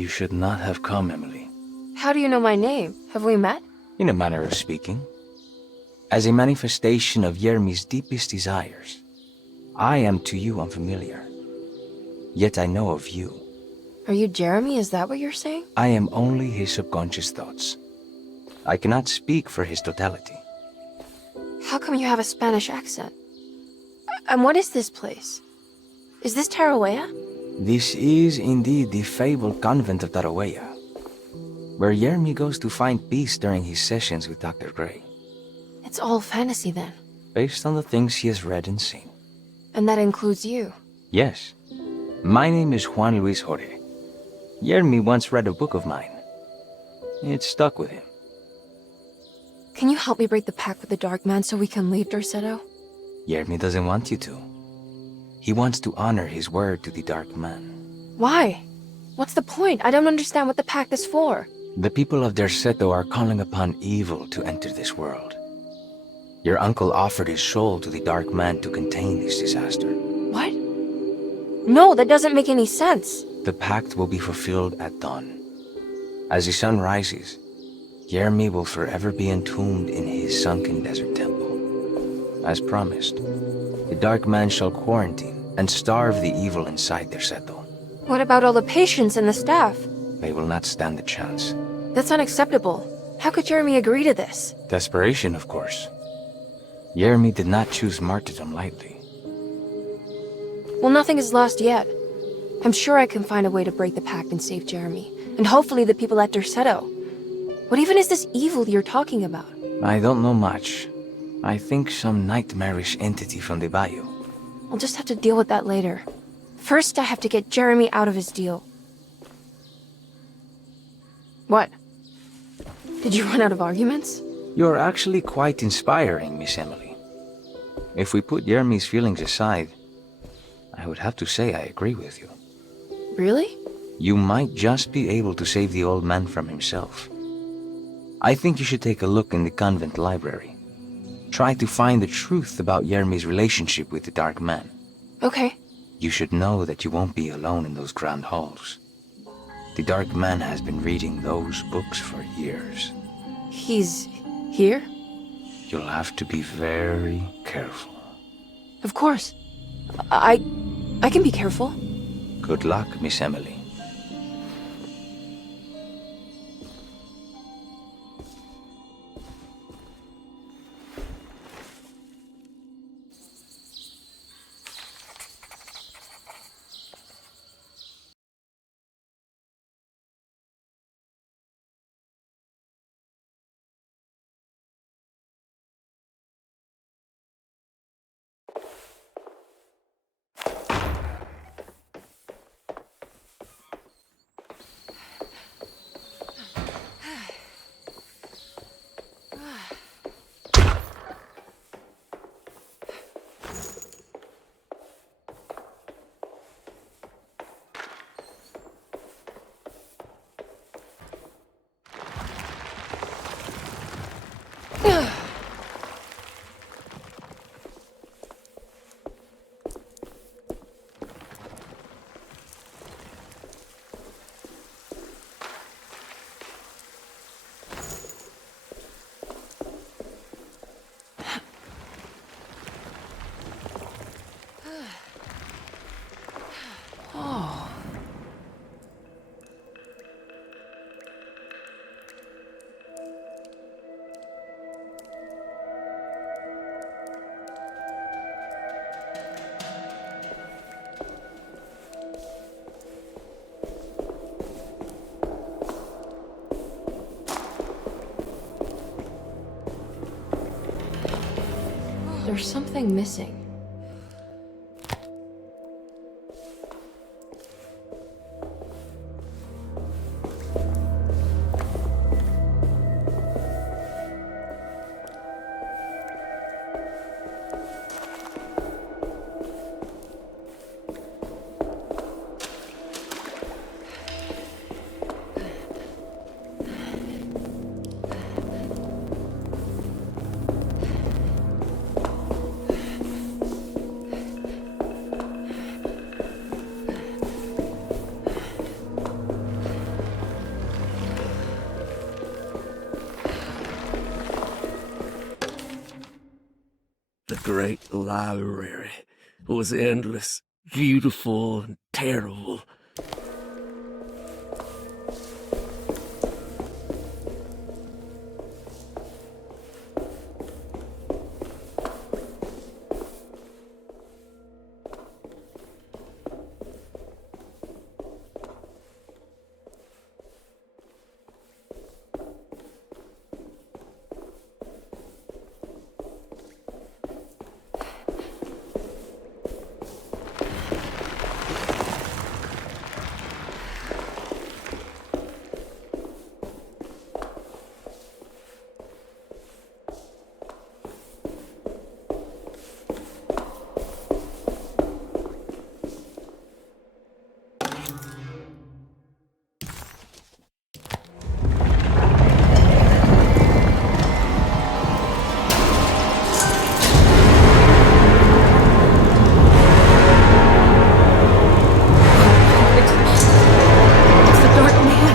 You should not have come, Emily. How do you know my name? Have we met? In a manner of speaking. As a manifestation of Yermi's deepest desires, I am to you unfamiliar. Yet I know of you. Are you Jeremy? Is that what you're saying? I am only his subconscious thoughts. I cannot speak for his totality. How come you have a Spanish accent? And what is this place? Is this Tarawea? This is indeed the fabled convent of Tarawea, where Yermi goes to find peace during his sessions with Dr. Gray. It's all fantasy then. Based on the things he has read and seen. And that includes you. Yes. My name is Juan Luis Jorge. Yermi once read a book of mine. It stuck with him. Can you help me break the pact with the Dark Man so we can leave Derceto? Yermi doesn't want you to. He wants to honor his word to the Dark Man. Why? What's the point? I don't understand what the pact is for. The people of Derceto are calling upon evil to enter this world. Your uncle offered his soul to the Dark Man to contain this disaster. What? No, that doesn't make any sense. The pact will be fulfilled at dawn. As the sun rises, Yermi will forever be entombed in his sunken desert temple. As promised, the Dark Man shall quarantine and starve the evil inside Derceto. What about all the patients and the staff? They will not stand a chance. That's unacceptable. How could Jeremy agree to this? Desperation, of course. Yermi did not choose martyrdom lightly. Well, nothing is lost yet. I'm sure I can find a way to break the pact and save Jeremy. And hopefully the people at Derceto. What even is this evil you're talking about? I don't know much. I think some nightmarish entity from the bayou. I'll just have to deal with that later. First, I have to get Jeremy out of his deal. What? Did you run out of arguments? You're actually quite inspiring, Miss Emily. If we put Yermi's feelings aside, I would have to say I agree with you. Really? You might just be able to save the old man from himself. I think you should take a look in the convent library. Try to find the truth about Yermi's relationship with the Dark Man. Okay. You should know that you won't be alone in those grand halls. The Dark Man has been reading those books for years. He's here? You'll have to be very careful. Of course. I can be careful. Good luck, Miss Emily. There's something missing. The great library was endless, beautiful, and terrible. It's the Dark Man.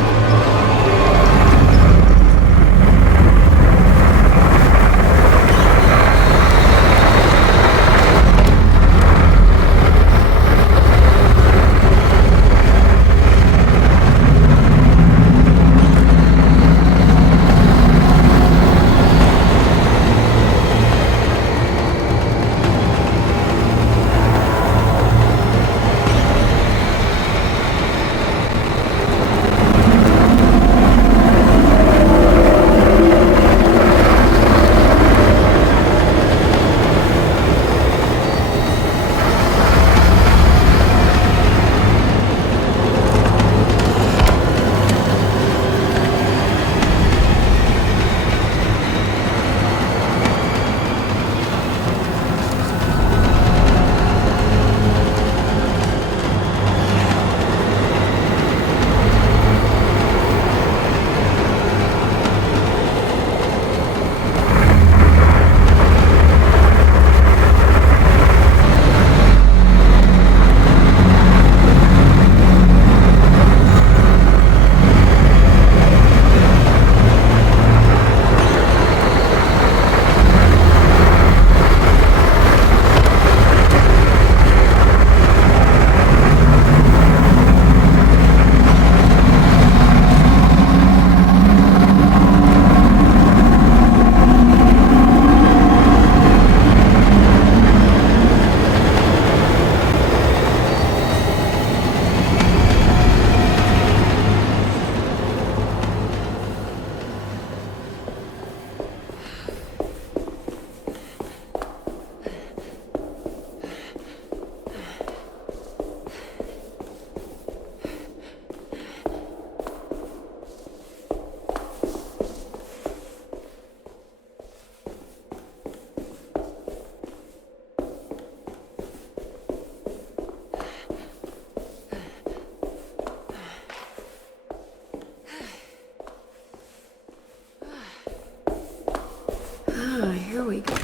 Here we go.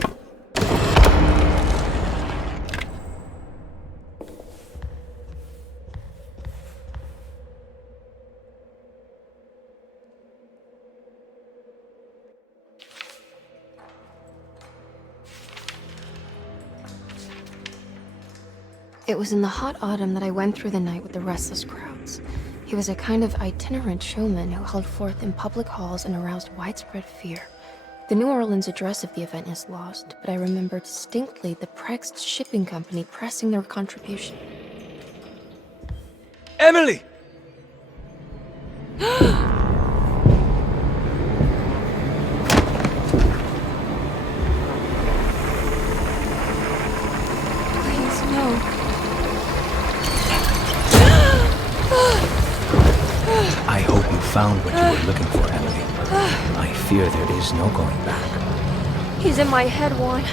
It was in the hot autumn that I went through the night with the restless crowds. He was a kind of itinerant showman who held forth in public halls and aroused widespread fear. The New Orleans address of the event is lost, but I remember distinctly the Prext shipping company pressing their contribution. Emily! Please, no. I hope you found what you were looking for, Emily. I fear there is no going back. He's in my head, Juan.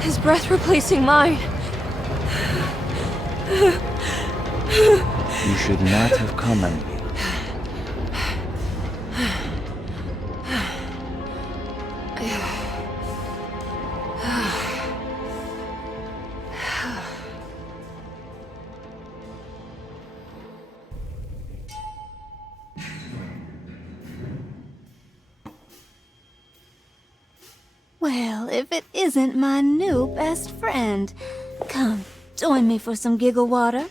His breath replacing mine. You should not have come, Emily. Well, if it isn't my new best friend. Come, join me for some giggle water.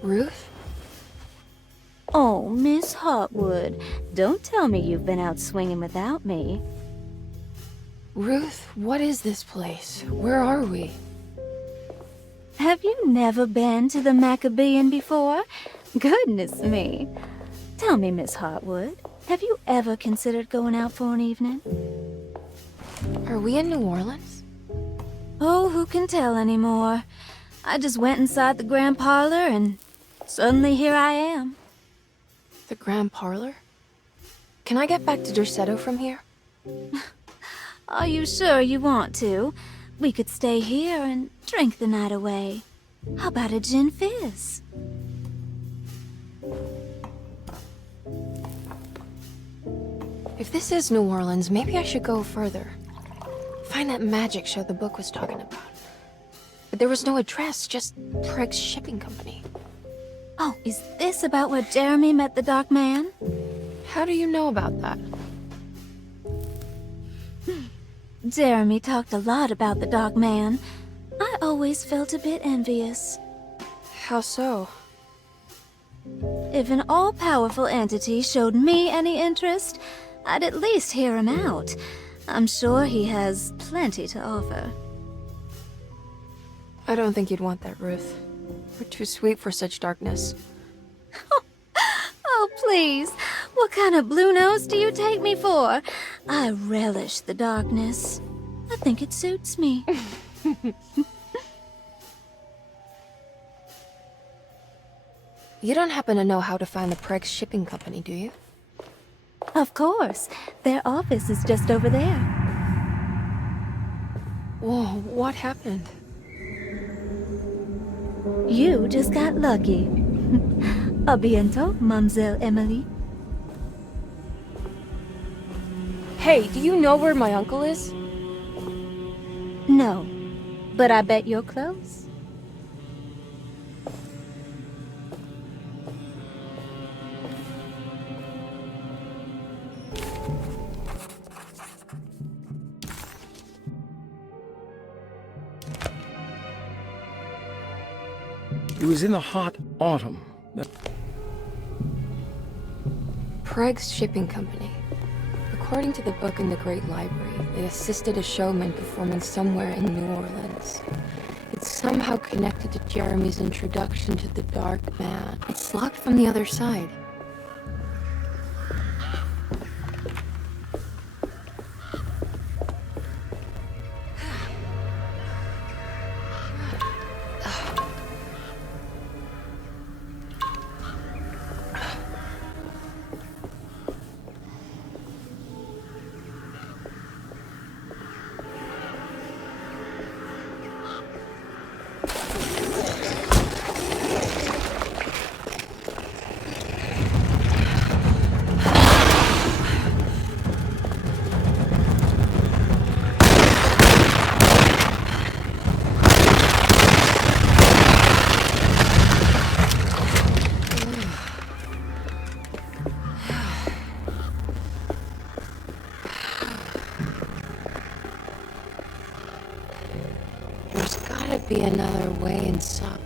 Ruth? Oh, Miss Hotwood, don't tell me you've been out swinging without me. Ruth, what is this place? Where are we? Have you never been to the Maccabean before? Goodness me. Tell me, Miss Hotwood, have you ever considered going out for an evening? Are we in New Orleans? Oh, who can tell anymore? I just went inside the grand parlor and suddenly here I am. The Grand Parlor? Can I get back to Derceto from here? Are you sure you want to? We could stay here and drink the night away. How about a gin fizz? If this is New Orleans, maybe I should go further. Find that magic show the book was talking about. But there was no address, just Preg's Shipping Company. Oh, is this about where Jeremy met the Dark Man? How do you know about that? Jeremy talked a lot about the Dark Man. I always felt a bit envious. How so? If an all-powerful entity showed me any interest, I'd at least hear him out. I'm sure he has plenty to offer. I don't think you'd want that, Ruth. We're too sweet for such darkness. Oh, please. What kind of blue nose do you take me for? I relish the darkness. I think it suits me. You don't happen to know how to find the Preg's Shipping Company, do you? Of course. Their office is just over there. Whoa, what happened? You just got lucky. A bientôt, Mademoiselle Emily. Hey, do you know where my uncle is? No, but I bet you're close. It was in the hot autumn. Preg's Shipping Company. According to the book in the Great Library, they assisted a showman performing somewhere in New Orleans. It's somehow connected to Jeremy's introduction to the Dark Man. It's locked from the other side. There's gotta be another way inside.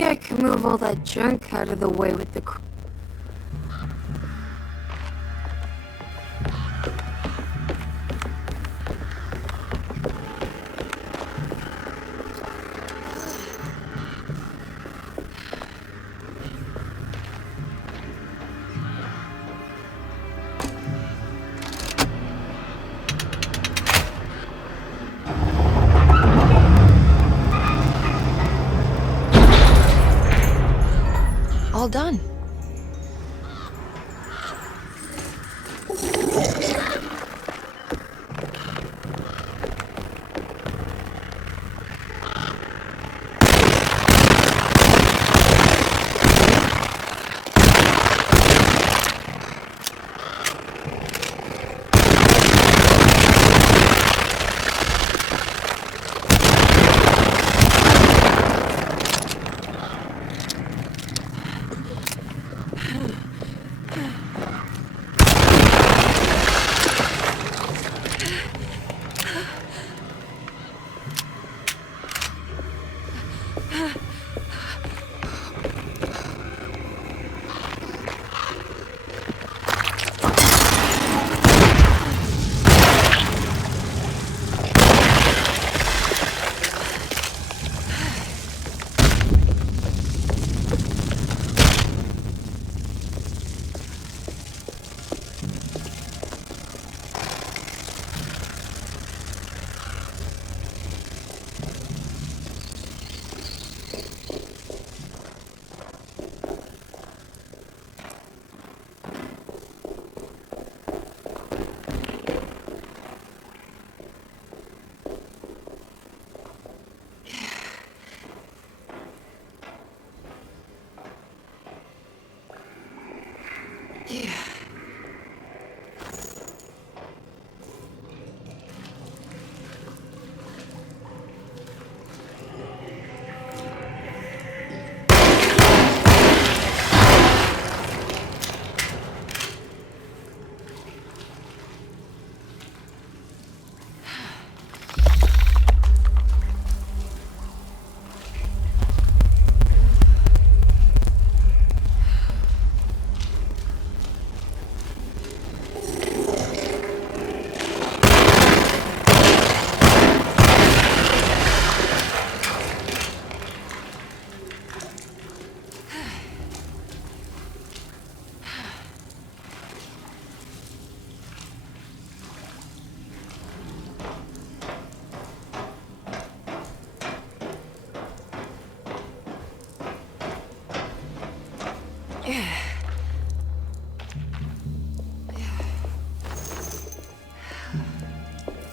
Maybe I can move all that junk out of the way with the... All done.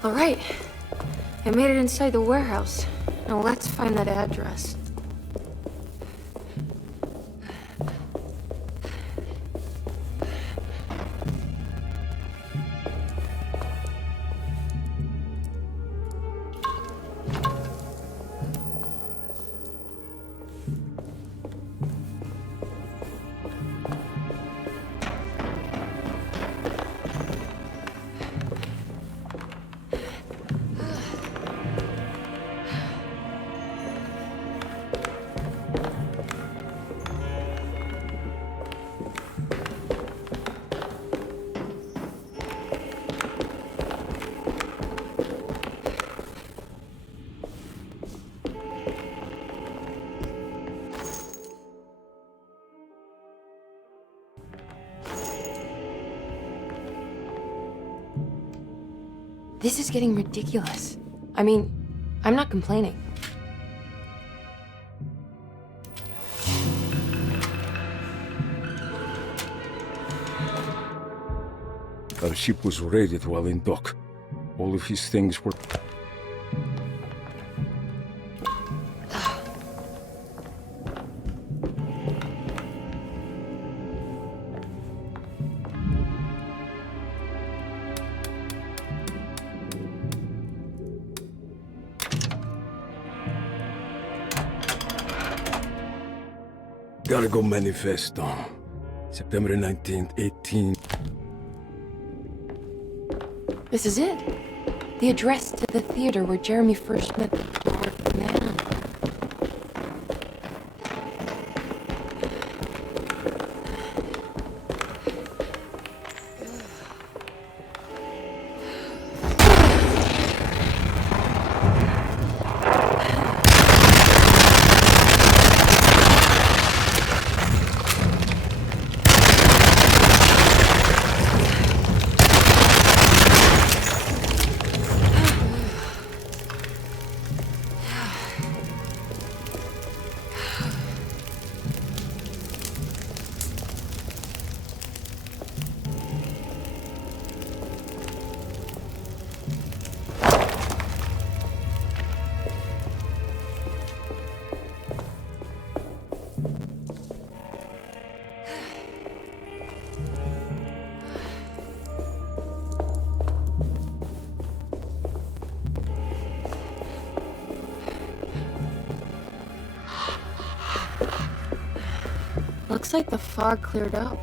All right. I made it inside the warehouse. Now let's find that address. This is getting ridiculous. I mean, I'm not complaining. Our ship was raided while in dock. All of his things were... Gotta go manifesto. September 19th, 18... This is it. The address to the theater where Jeremy first met the dwarf man. Looks like the fog cleared up.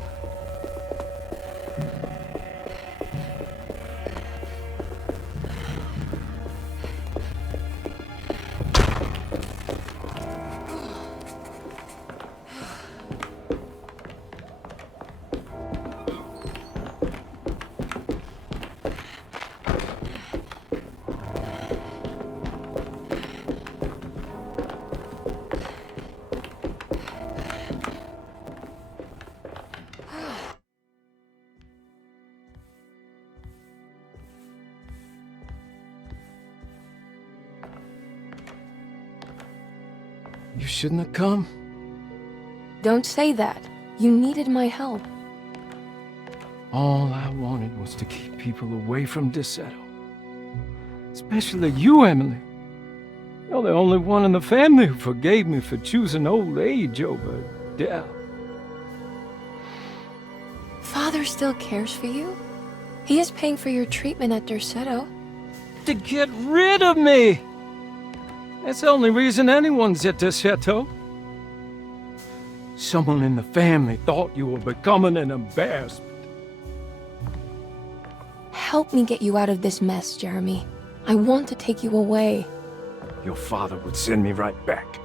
You shouldn't have come. Don't say that. You needed my help. All I wanted was to keep people away from Desetto. Especially you, Emily. You're the only one in the family who forgave me for choosing old age over death. Father still cares for you? He is paying for your treatment at Derceto. To get rid of me! That's the only reason anyone's at Desetto. Someone in the family thought you were becoming an embarrassment. Help me get you out of this mess, Jeremy. I want to take you away. Your father would send me right back.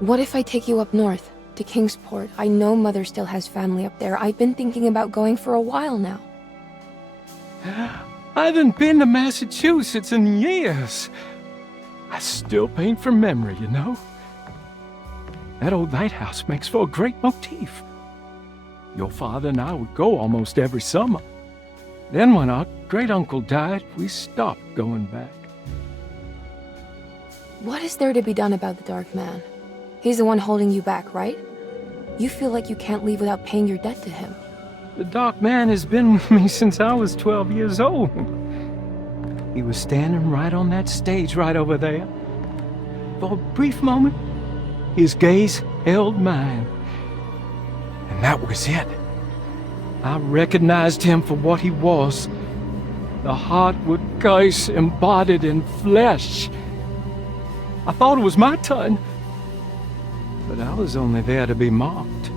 What if I take you up north, to Kingsport? I know Mother still has family up there. I've been thinking about going for a while now. I haven't been to Massachusetts in years. I still paint from memory, you know? That old lighthouse makes for a great motif. Your father and I would go almost every summer. Then when our great-uncle died, we stopped going back. What is there to be done about the Dark Man? He's the one holding you back, right? You feel like you can't leave without paying your debt to him. The Dark Man has been with me since I was 12 years old. He was standing right on that stage right over there. For a brief moment, his gaze held mine. And that was it. I recognized him for what he was. The Heartwood curse embodied in flesh. I thought it was my turn. But I was only there to be mocked.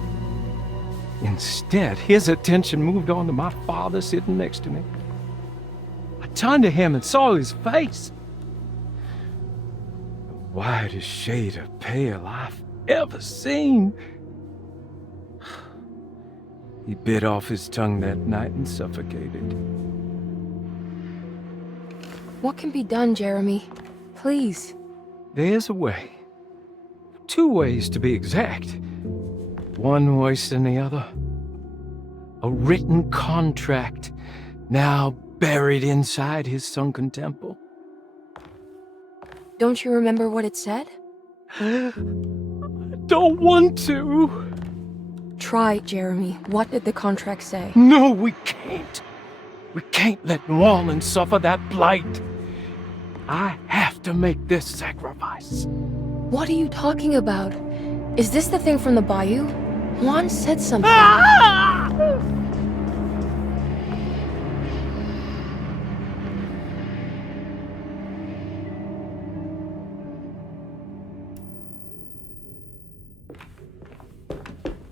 Instead, his attention moved on to my father sitting next to me. I turned to him and saw his face. The whitest shade of pale I've ever seen. He bit off his tongue that night and suffocated. What can be done, Jeremy? Please. There's a way. 2 ways to be exact. One worse than the other. A written contract, now buried inside his sunken temple. Don't you remember what it said? I don't want to. Try, Jeremy. What did the contract say? No, we can't. We can't let New Orleans suffer that blight. I have to make this sacrifice. What are you talking about? Is this the thing from the bayou? Juan said something. Ah!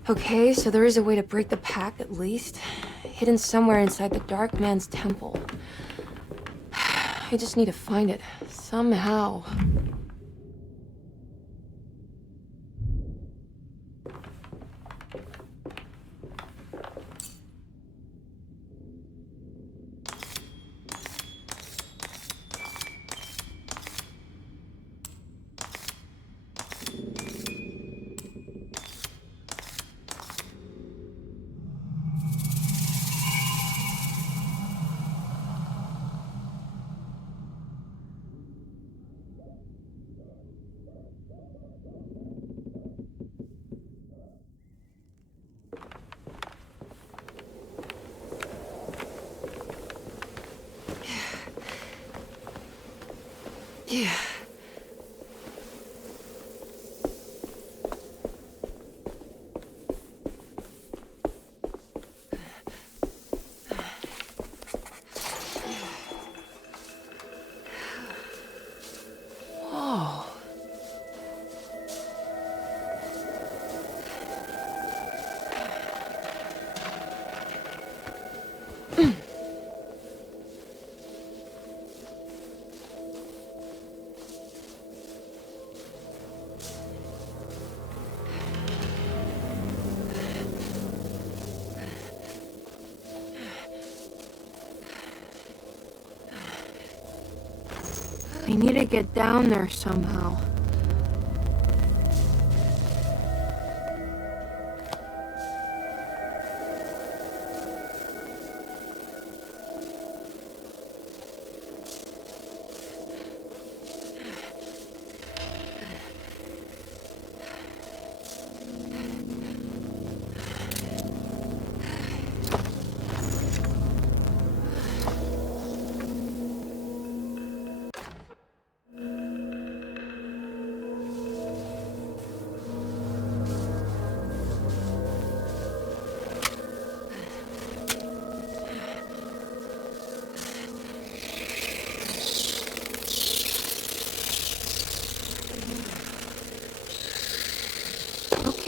Okay, so there is a way to break the pact, at least. Hidden somewhere inside the Dark Man's temple. I just need to find it, somehow. Yeah. need to get down there somehow.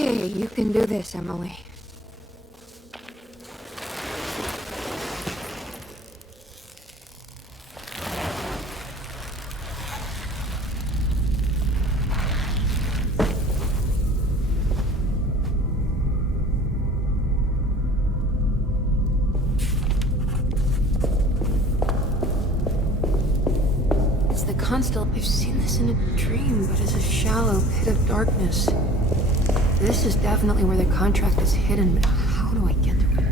Okay, you can do this, Emily. It's the constant. I've seen this in a dream, but it's a shallow pit of darkness. This is definitely where the contract is hidden, but how do I get to it?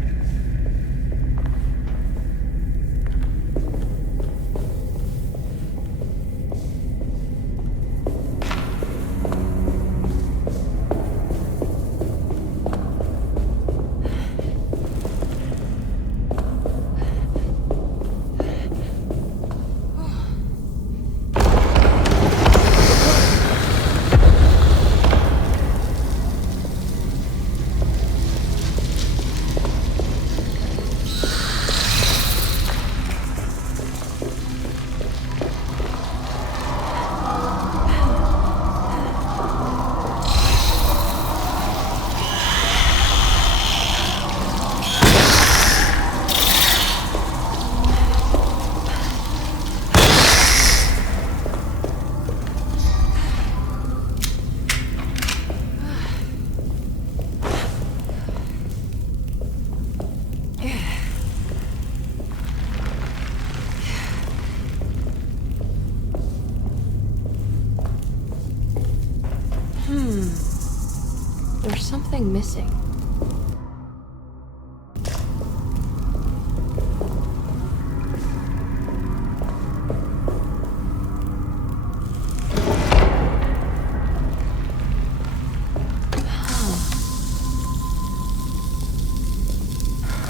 There's something missing.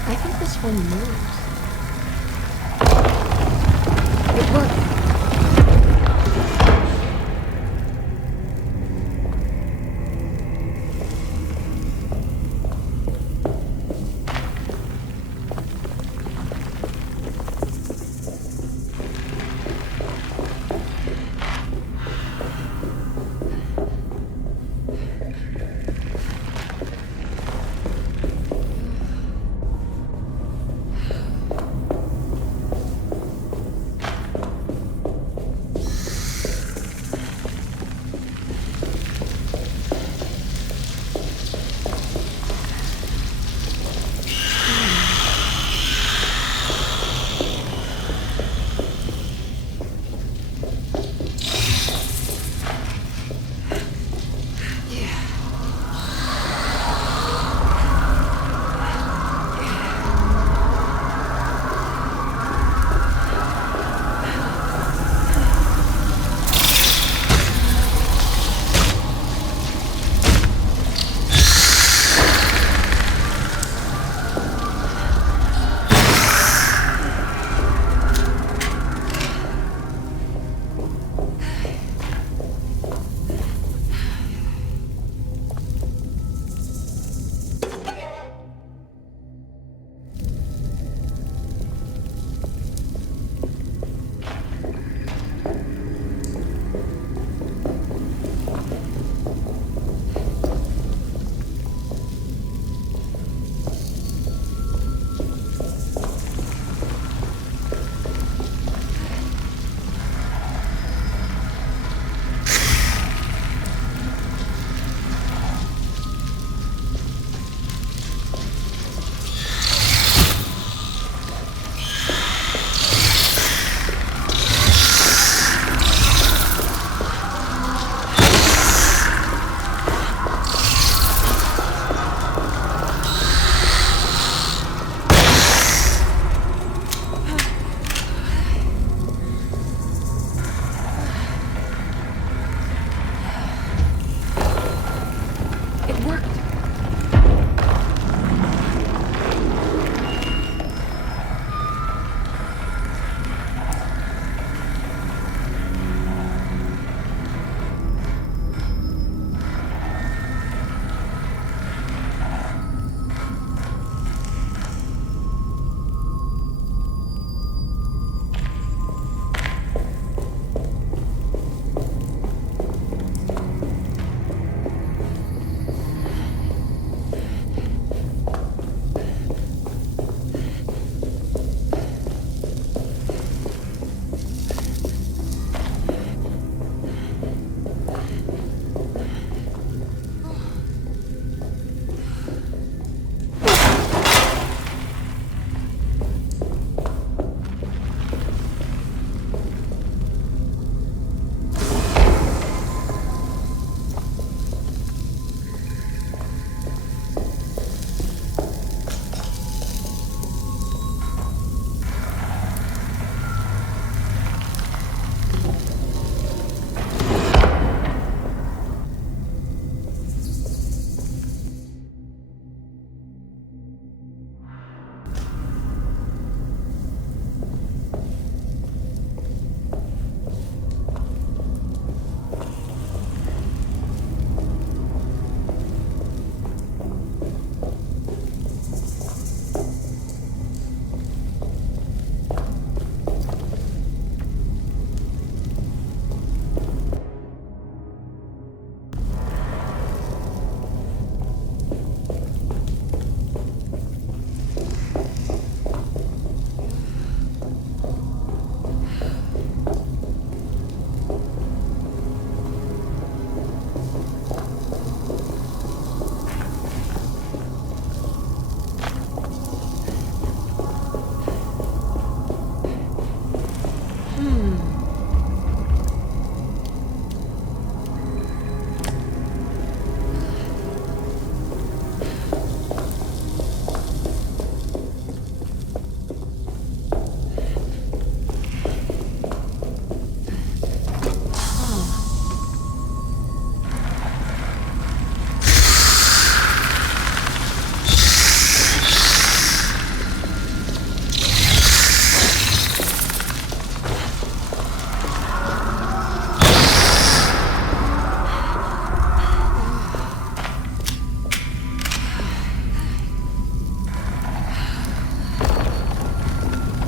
I think this one moves. It worked.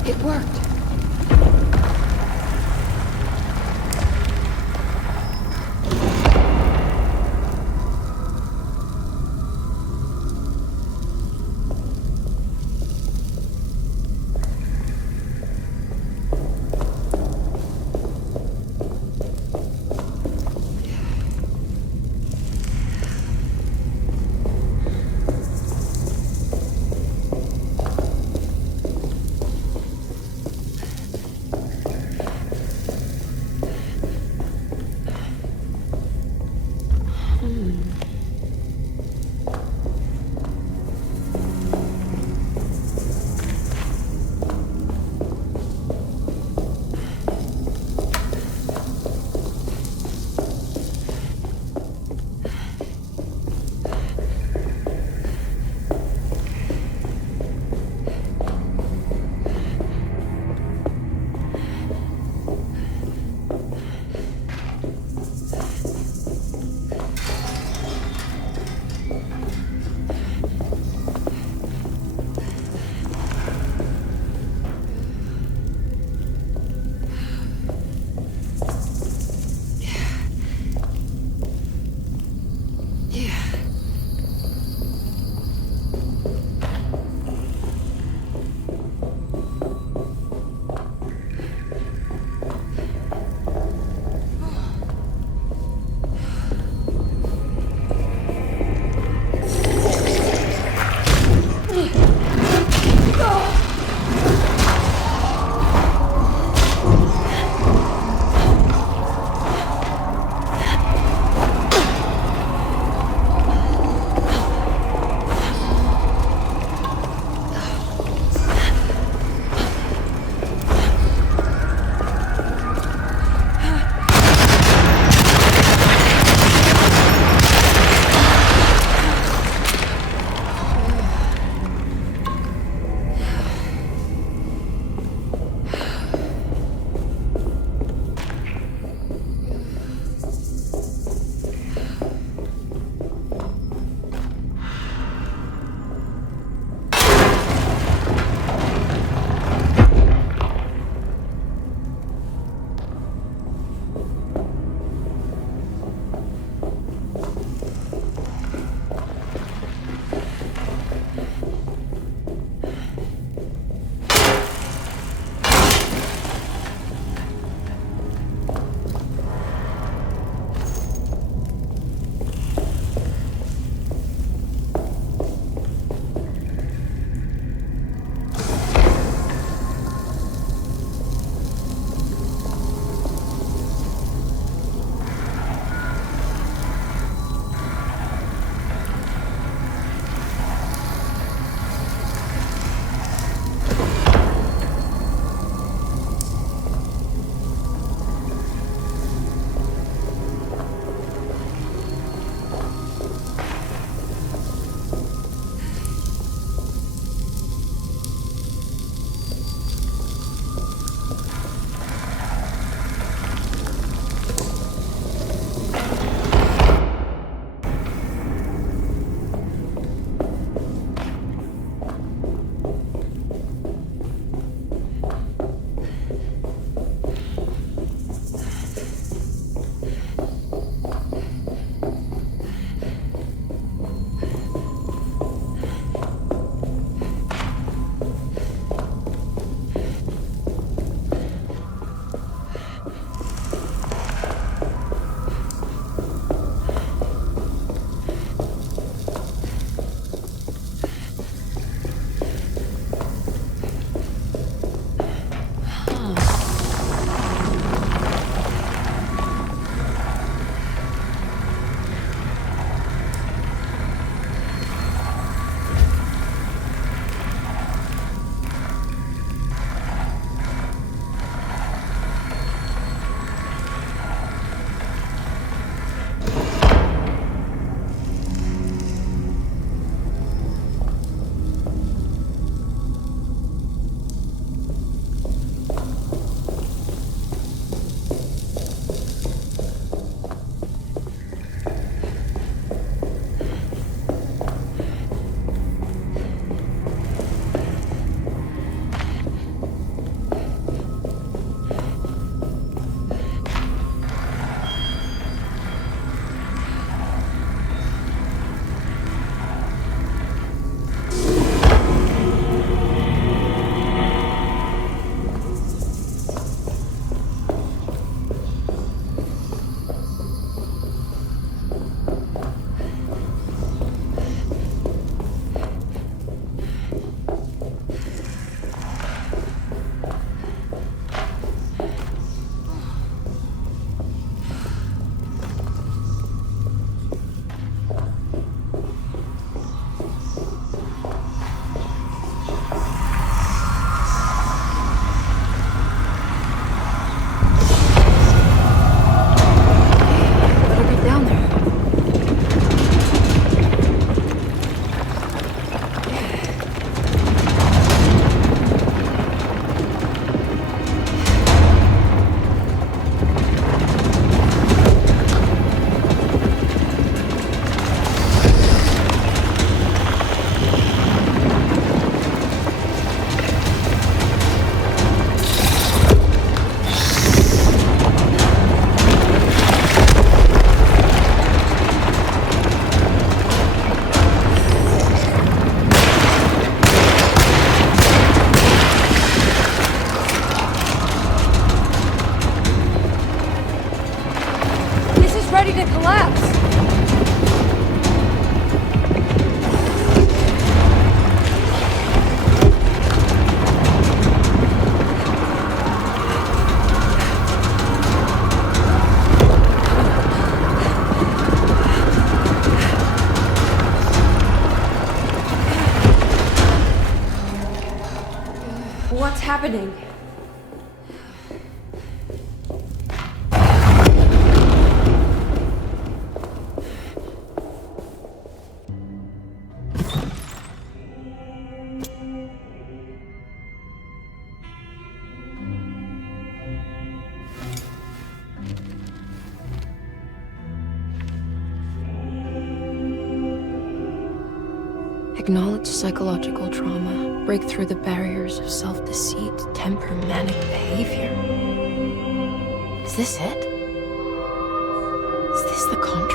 It worked. What's happening? Acknowledge psychological trauma. Break through the barriers of self-deceit. Temper manic behavior. Is this it? Is this the contract?